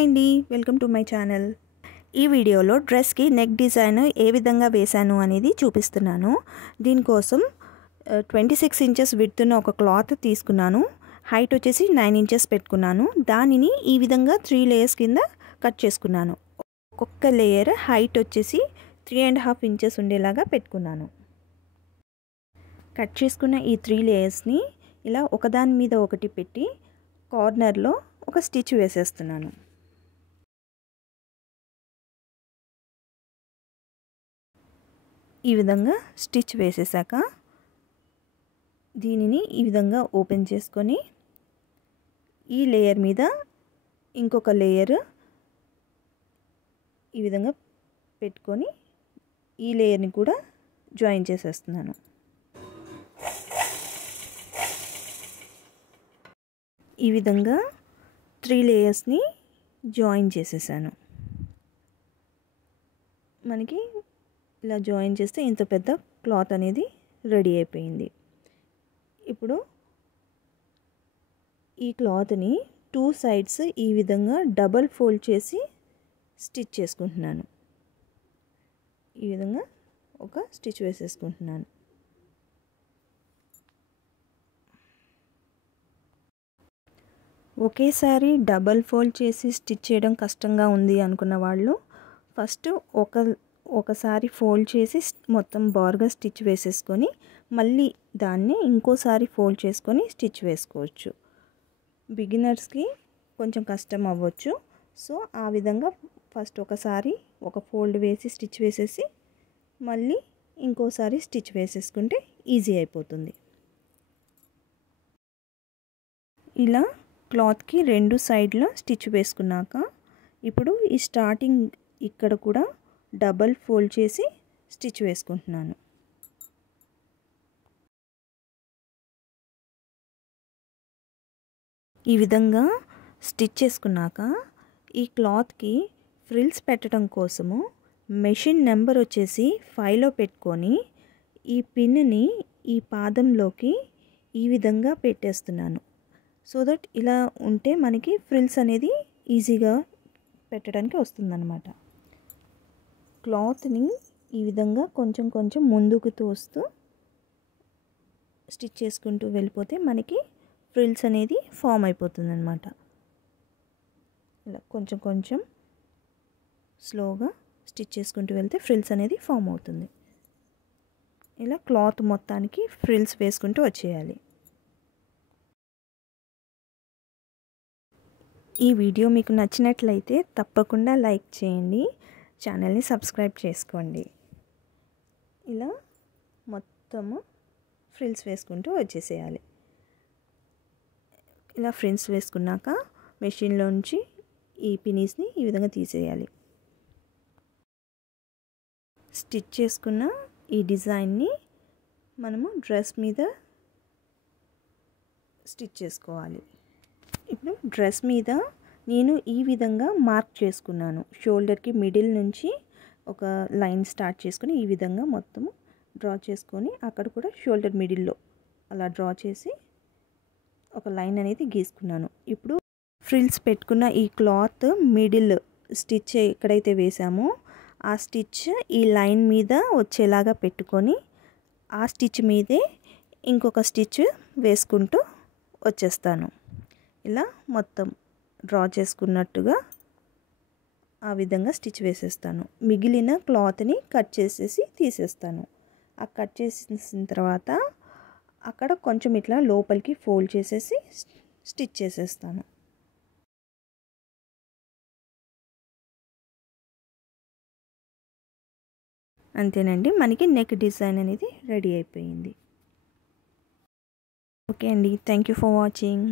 Hi అండి, welcome to my channel. ఈ వీడియోలో డ్రెస్కి నెక్ డిజైన్ ఏ విధంగా వేశాను అనేది చూపిస్తున్నాను. దీనికోసం 26 ఇంచెస్ విడ్త్ ఉన్న ఒక క్లాత్ తీసుకున్నాను. హైట్ వచ్చేసి 9 ఇంచెస్ పెట్టుకున్నాను. దానిని ఈ విధంగా 3 లేయర్స్ కింద కట్ చేసుకున్నాను. ఒక్కొక్క లేయర్ హైట్ వచ్చేసి 3.5 ఇంచెస్ ఉండేలాగా పెట్టుకున్నాను. కట్ చేసుకున్న ఈ 3 లేయర్స్ని ఇలా ఒకదాని మీద ఒకటి పెట్టి కార్నర్లో ఒక స్టిచ్ వేసేస్తున్నాను. ఈ విధంగా స్టిచ్ వేసేసాక దీనిని ఈ విధంగా ఓపెన్ చేసుకొని ఈ లేయర్ మీద ఇంకొక లేయర్ ఈ విధంగా పెట్టుకొని ఈ లేయర్ని కూడా జాయిన్ చేసేస్తున్నాను. ఈ విధంగా 3 లేయర్స్ని జాయిన్ చేసేసాను. మనకి ఇలా జాయిన్ చేస్తే ఇంత పెద్ద క్లాత్ అనేది రెడీ అయిపోయింది. ఇప్పుడు ఈ క్లాత్ని 2 సైడ్స్ ఈ విధంగా డబల్ ఫోల్డ్ చేసి స్టిచ్ చేసుకుంటున్నాను. ఈ విధంగా ఒక స్టిచ్ వేసేసుకుంటున్నాను. ఒకేసారి డబల్ ఫోల్డ్ చేసి స్టిచ్ చేయడం కష్టంగా ఉంది అనుకున్న వాళ్ళు ఫస్ట్ ఒకసారి ఫోల్డ్ చేసి మొత్తం బార్గా స్టిచ్ వేసేసుకొని మళ్ళీ దాన్ని ఇంకోసారి ఫోల్డ్ చేసుకొని స్టిచ్ వేసుకోవచ్చు. బిగినర్స్కి కొంచెం కష్టం అవ్వచ్చు. సో ఆ విధంగా ఫస్ట్ ఒకసారి ఒక ఫోల్డ్ వేసి స్టిచ్ వేసేసి మళ్ళీ ఇంకోసారి స్టిచ్ వేసేసుకుంటే ఈజీ అయిపోతుంది. ఇలా క్లాత్కి 2 సైడ్ల స్టిచ్ వేసుకున్నాక ఇప్పుడు ఈ స్టార్టింగ్ ఇక్కడ కూడా డబల్ ఫోల్డ్ చేసి స్టిచ్ వేసుకుంటున్నాను. ఈ విధంగా స్టిచ్ చేసుకున్నాక ఈ క్లాత్కి ఫ్రిల్స్ పెట్టడం కోసము మెషిన్ నెంబర్ వచ్చేసి 5లో పెట్టుకొని ఈ పిన్ని ఈ పాదంలోకి ఈ విధంగా పెట్టేస్తున్నాను. సో దట్ ఇలా ఉంటే మనకి ఫ్రిల్స్ అనేది ఈజీగా పెట్టడానికి వస్తుందన్నమాట. క్లాత్ని ఈ విధంగా కొంచెం కొంచెం ముందుకు తోస్తూ స్టిచ్ చేసుకుంటూ వెళ్ళిపోతే మనకి ఫ్రిల్స్ అనేది ఫామ్ అయిపోతుంది అన్నమాట. ఇలా కొంచెం కొంచెం స్లోగా స్టిచ్ చేసుకుంటూ వెళ్తే ఫ్రిల్స్ అనేది ఫామ్ అవుతుంది. ఇలా క్లాత్ మొత్తానికి ఫ్రిల్స్ వేసుకుంటూ వచ్చేయాలి. ఈ వీడియో మీకు నచ్చినట్లయితే తప్పకుండా లైక్ చేయండి, ఛానల్ని సబ్స్క్రైబ్ చేసుకోండి. ఇలా మొత్తము ఫ్రిల్స్ వేసుకుంటూ వచ్చేసేయాలి. ఇలా ఫ్రిల్స్ వేసుకున్నాక మెషిన్లోంచి ఈ పినీస్ని ఈ విధంగా తీసేయాలి. స్టిచ్ చేసుకున్న ఈ డిజైన్ని మనము డ్రెస్ మీద స్టిచ్ చేసుకోవాలి. ఇప్పుడు డ్రెస్ మీద నేను ఈ విధంగా మార్క్ చేసుకున్నాను. షోల్డర్కి మిడిల్ నుంచి ఒక లైన్ స్టార్ట్ చేసుకొని ఈ విధంగా మొత్తం డ్రా చేసుకొని అక్కడ కూడా షోల్డర్ మిడిల్లో అలా డ్రా చేసి ఒక లైన్ అనేది గీసుకున్నాను. ఇప్పుడు ఫ్రిల్స్ పెట్టుకున్న ఈ క్లాత్ మిడిల్ స్టిచ్ ఎక్కడైతే వేసామో ఆ స్టిచ్ ఈ లైన్ మీద వచ్చేలాగా పెట్టుకొని ఆ స్టిచ్ మీదే ఇంకొక స్టిచ్ వేసుకుంటూ వచ్చేస్తాను. ఇలా మొత్తం డ్రా చేసుకున్నట్టుగా ఆ విధంగా స్టిచ్ వేసేస్తాను. మిగిలిన క్లాత్ని కట్ చేసేసి తీసేస్తాను. ఆ కట్ చేసిన తర్వాత అక్కడ కొంచెం ఇట్లా లోపలికి ఫోల్డ్ చేసేసి స్టిచ్ చేసేస్తాను. అంతేనండి, మనకి నెక్ డిజైన్ అనేది రెడీ అయిపోయింది. ఓకే అండి, థ్యాంక్ యూ ఫర్ వాచింగ్.